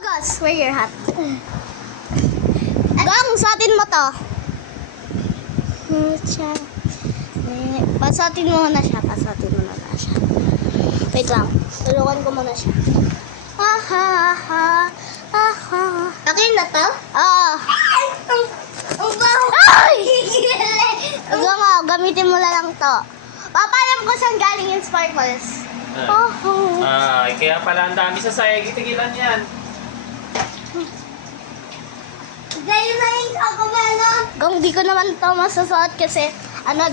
Gus, wear your hat. Gong, suotin mo to. Pasuotin mo na siya. Wait lang. Tulungan ko muna siya. Okay na to? Oo. Ang baho. Ay! Gong, gamitin mo na lang to. Papalam ko saan galing yung sparkles. Ay, kaya pala ang dami sa sayag. Tigilan yan. Gaya na yung ako meron. Gong, di ko naman ito masasuot kasi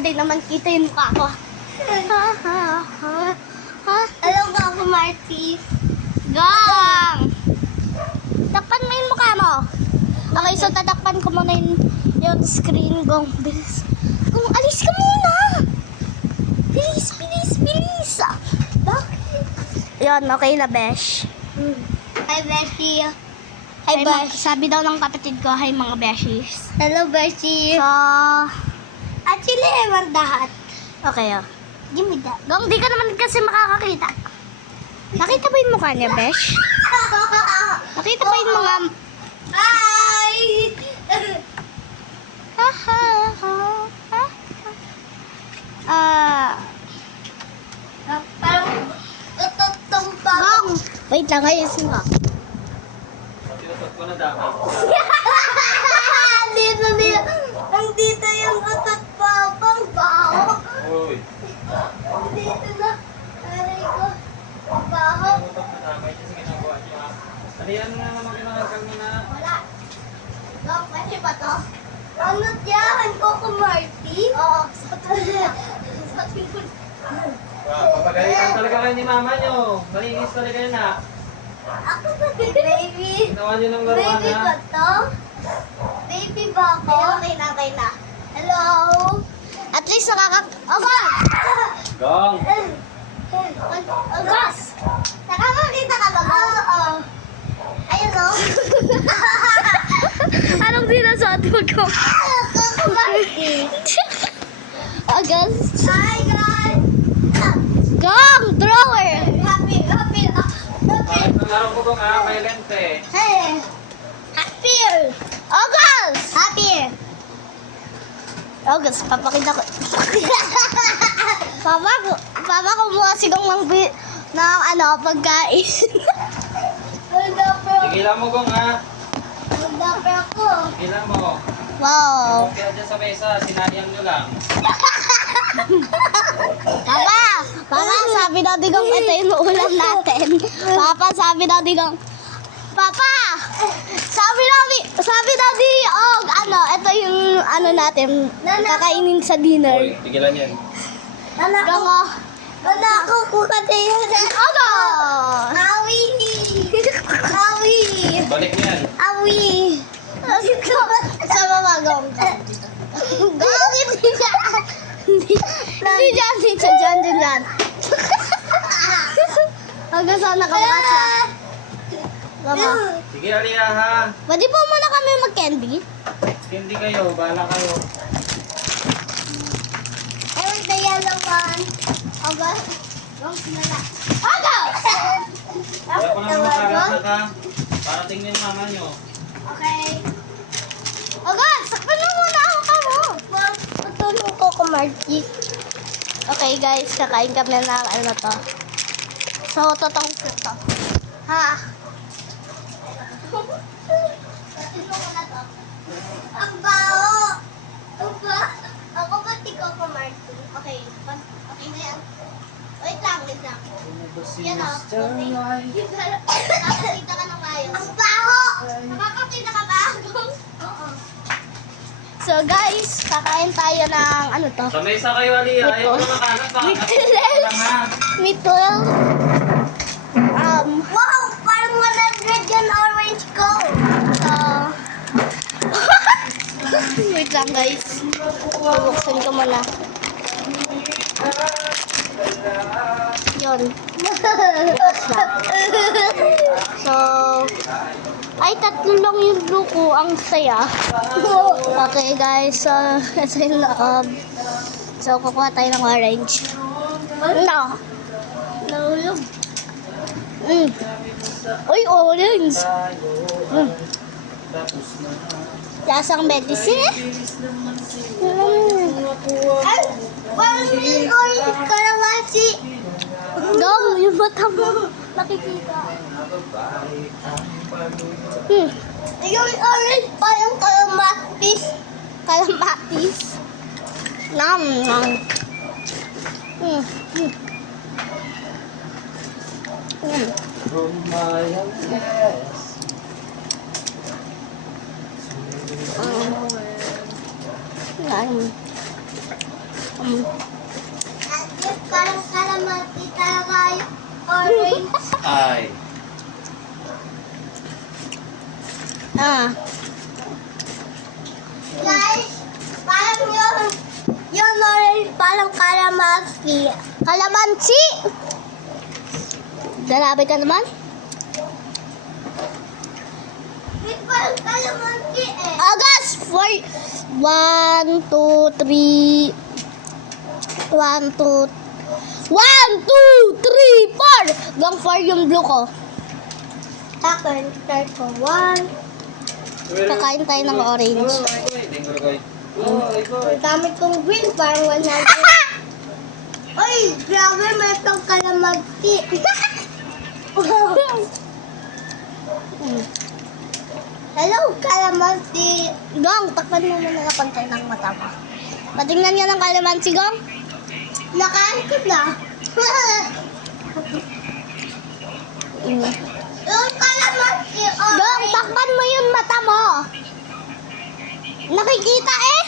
di naman kita yung mukha ko. Alam ko ako, Marty. Gong! Takpan mo yung mukha mo. Okay, so tatakpan ko muna yung screen, Gong. Bilis. Gong, alis ka muna. Bilis. Bakit? Yun, okay na, Besh. Hi, Beshi. Hi, Besh. Sabi daw ng kapatid ko, hi mga Beshies. Hello, Beshi. So, actually, mardahat. Okay, give me that. Gong, di ka naman kasi makakakita. Nakita ba yung mukha niya, Besh? Nakita ba yung mga... Hi! Gong! Wait lang, ayusin ko. Tinutot ko na dapat. Nandito yung utot pa. Pang baho. Uy. Nandito na. Aray ko. Ang baho. Tinutot na dapat yung ginagawa niyo. Aliyan na naman ginagawa muna. Wala. Gong, pwede ba to? Ano yan? Coco Marty? Oo. Sa tingin. Papagalitan talaga kayo ni mama nyo. Malinis talaga yun ha. Ako ba, baby? Ginawa nyo ng laruan Baby ha. ba to? Baby ba ako? Okay na. Hello? At least Oh, God! Gong. Oh, Gus! Nakakakita ka ba? Oo. Ayun o. Anong sinasabi mo ko? Kukumarty. Oh, Gus. Hi, guys! Gong! Drawer! Happy. Bakit ng laro ko Gong ha? May lente. Hey! Happier! August! Happier! August, papakita ko. Papa ko mukha sigong ng pagkain. Tigilan mo Gong ha. Magdaper ako. Tigilan mo. Wow! Kaya dyan sa mesa, sinayang nyo lang. Papa, sabi daw digong ito yung ulam natin. Papa, sabi daw digong, Papa! Sabi daw di, ito yung natin, kakainin sa dinner. Uy, tigilan yan. Nanako ko kasi yun. Ogo! Awi! Balik mo yan. Awi! Sa mamagong. Gawin niya! Hindi dyan. Hanggang saan nakapasa. Mama. Sige, Alia ha. Pwede po muna kami mag-candy? Hindi kayo, bahala kayo. I want the yellow one. August? Gong sinala. August! Kaya ko naman makalat ha. Para tingnan yung mama nyo. Okay. August! Sakpan mo muna ako ka mo. Matulong ko Marty. Okay guys, kakain kami ng to. So, totoong ito. Ha? Tatino ko na to. Ang baho! Ako ba tiko ko Marty? Okay. Okay na yan. Wait lang. Yan o. Nakakita ka ng maayos. Ang baho! Nakakita ka ba? Oo. So guys, kakain tayo ng to? Sa mesa kayo, Alia. Ayaw ko naman kalat pa. Meatball. Wow! Parang 100 yung orange ko. So, wait lang guys. Bubuksan ko muna. Yun. So, ay tatlo lang yung luko. Ang saya. Okay guys, so, ito yung loob. So, kukuha tayo ng orange. No. Nahulog. Uy, orange. tayo. Mm. Tapos na. Lasang medicine eh. Ay, Parang may orange kalamansi. Dong, yung mata mo. Nakikita. Yung orange parang kalamatis. Kalamatis. Nam, nam. Parang kalamati talaga yung orange. Ay. Guys, parang yung orange parang kalamansi. Kalamansi! Grabe ka naman. Parang kalamansi eh. Agas! 1, 2, 3. 1, 2, 3, 4! Gang 4 yung blue ko. Akin, start ko. 1. Kakain tayo ng orange. Ang dami kong green, parang 100. Uy, grabe, may pang kalamansi. Hello, kalamansi. Gang, takpan mo muna na konti ng mata mo. Patingnan niya ng kalamansi, Gang. Nakain ko na. Yung kalamansi, Gang, takpan mo yung mata mo. Nakikita eh.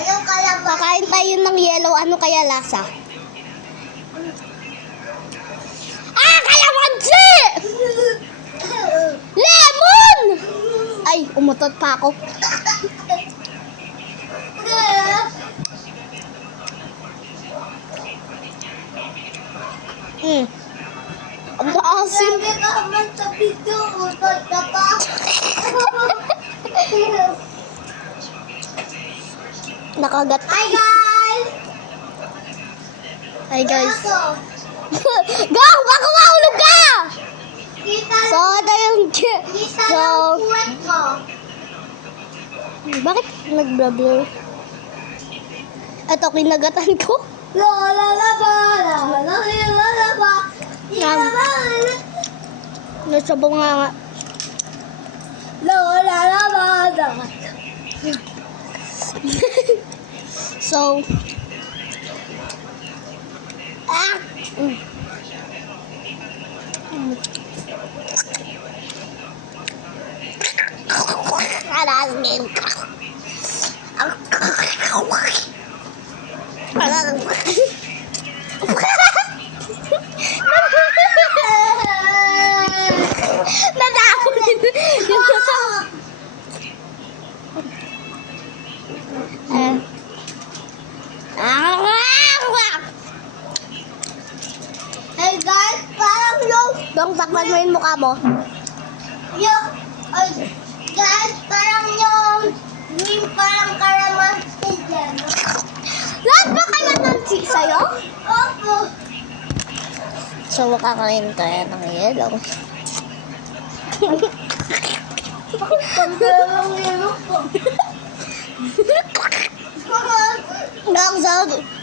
Hello, kalamansi. Kakain tayo ng yellow. Ano kaya lasa? Kalamansi! Lemon! Ay, umutot pa ako. Ang asim. Sabi ka man sa video, utot na pa. Nakagat. Hi guys! Hi guys. Gang, baka mahulog ka! So, ito yung... So, bakit nag-blur? Ito, kinagatan ko. Nasa bunga nga. So, hey guys, parang yung... Dong, takpan mo yung mukha mo. Yung... guys, parang yung... Yung parang kalamansi dyan. Lahat ba kalamansi sa'yo? Opo. So, makakain tayo ng yellow. Pagdalang yellow po. Gang,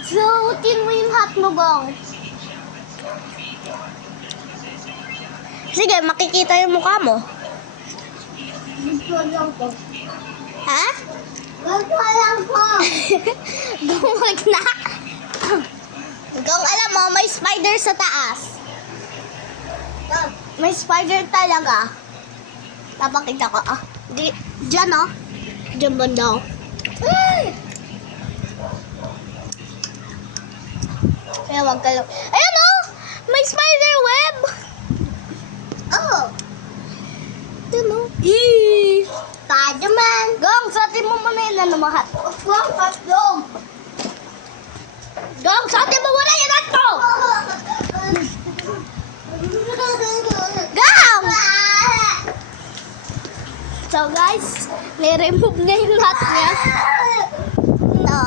suotin mo yung hat mo, Gang. Sige, makikita yung mukha mo. Ha? Ganto lang po. Dumag na. Gang, alam mo, may spider sa taas. May spider talaga. Napakita ko. Diyan, oh. Diyan banda. Kaya wag ka lang. Ayan, oh! May spider web! Oh! Ayan, oh. Eee! Spider-Man! Gang, satin mo muna yun na namahat. Gang, patlong! Gang, satin mo muna yun nato! Gang! So guys, niremove niya yung hat niya. Ito.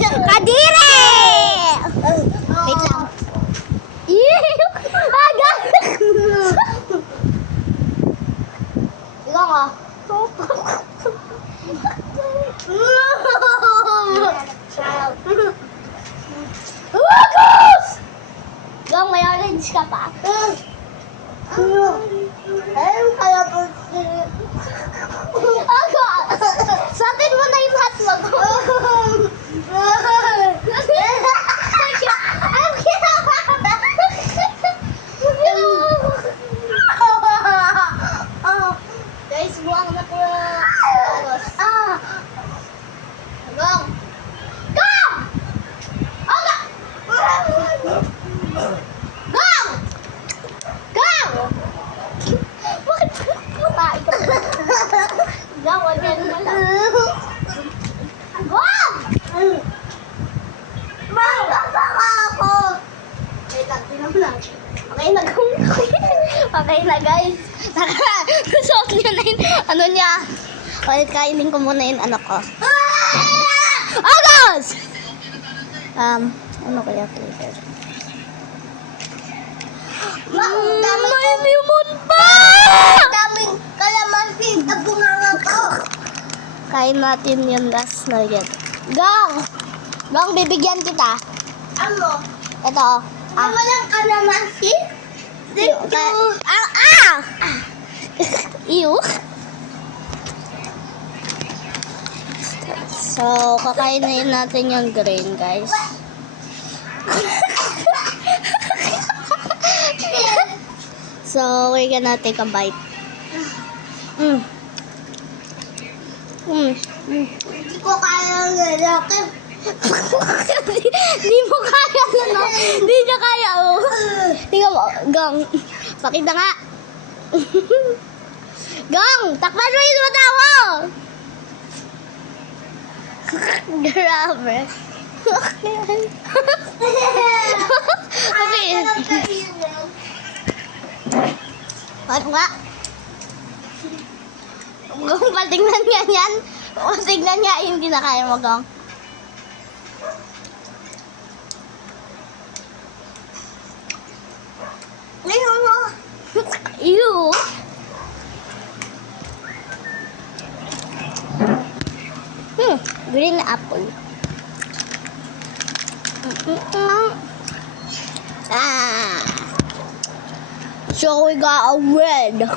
Kadiri! Gang, may orange ka pa. Ano? Ayun kaya po. Aga! Satin mo na yung hotdog. Ang ginawa. Guys, buwang na po. Gang! Gang! Aga! Gang! Gang! Bakit kumain ka? Gang, wag yan na lang. Gang! Magbabaka ako! Wait lang, tinan mo lang. Okay na, okay na guys. Suot niya na yung ano niya. Okay, kainin ko muna yung anak ko. Agos! Ano kaya flavor? May limon pa! Daming kalamansi na bunganga ko. Kain natin yung last na yan. Gang! Gang, bibigyan kita. Ano? Ito. Walang kalamansi? Thank you. Ew. So, kakainin natin yung green, guys. So, we're gonna take a bite. Hindi ko kaya ng lalaki. Hindi mo kaya na. Hindi niya kaya. Tingnan mo, Gang. Pakita nga. Gang, takpan mo yung mata mo. Grabe. Okay. Ano nga? Kung patingnan niya yan, kung tignan niya, hindi na kaya mag-gang. Ew. Green apple. So we got a red.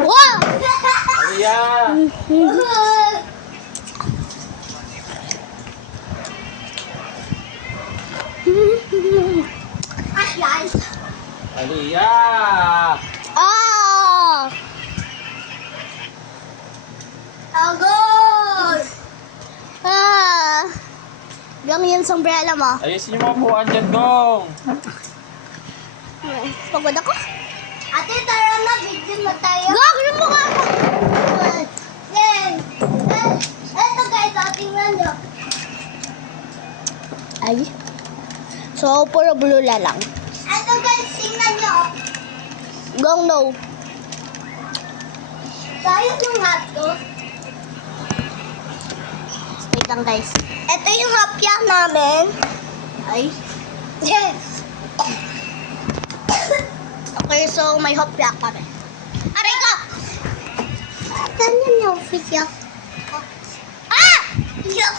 Wow! Aliyah! Aliyah! Ah! Agos! Gang yung sombrero mo. Ayusin yung mga buwan dyan, Dong! Pagod ako. Ate, tara na, bigyan na tayo. Gang, yung mukha mo. Eto guys, tingnan nyo. Ay. So, puro blue lang. Eto guys, tingnan nyo. Gang, no. Tayo yung hot ko. Wait lang guys. Ito yung hapya namin. Ay. Yes. Okay, so may hopya kami. Aray ko! Ganyan yung hopya. Ah! Yung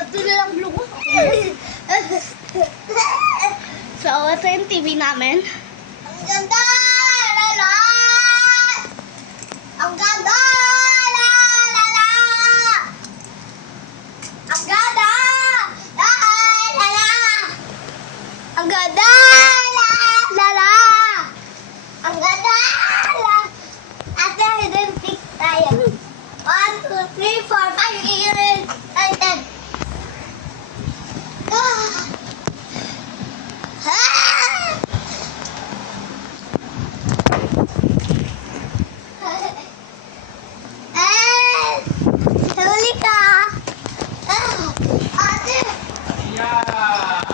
ito na lang blue ko. So, ito yung TV namin. Ang ganda! Lala! Ang ganda! Lala! Ang ganda! Lala! Ang ganda! Lala! Ang ganda! Ate, identic tayo. 1, 2, 3, 4, 5, 6, 7, 8, 9, 10. Huli ka! Ate! Aliyah!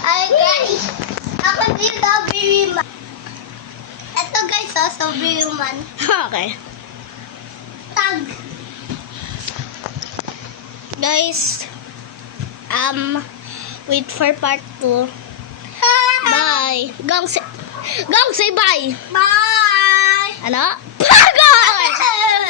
Ay guys, ako dito baby man. Ito guys, so baby man. Okay. Tag. Guys, wait for part 2. Bye. Gang, Go, say bye. Bye. Ano? Bagoy!